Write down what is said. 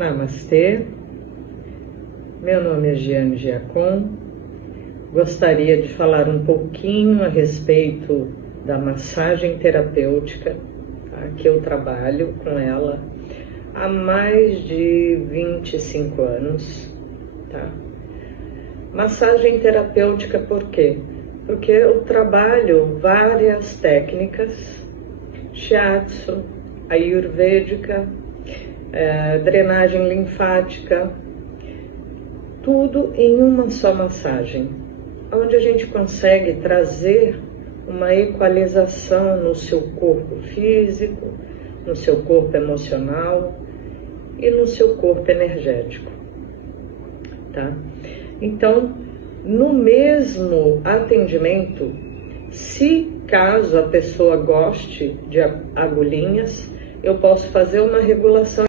Namastê, meu nome é Giane Giacom. Gostaria de falar um pouquinho a respeito da massagem terapêutica, tá? Que eu trabalho com ela há mais de 25 anos. Tá? Massagem terapêutica por quê? Porque eu trabalho várias técnicas, shiatsu, ayurvédica, drenagem linfática, tudo em uma só massagem, onde a gente consegue trazer uma equalização no seu corpo físico, no seu corpo emocional e no seu corpo energético, tá? Então, no mesmo atendimento, se caso a pessoa goste de agulhinhas, eu posso fazer uma regulação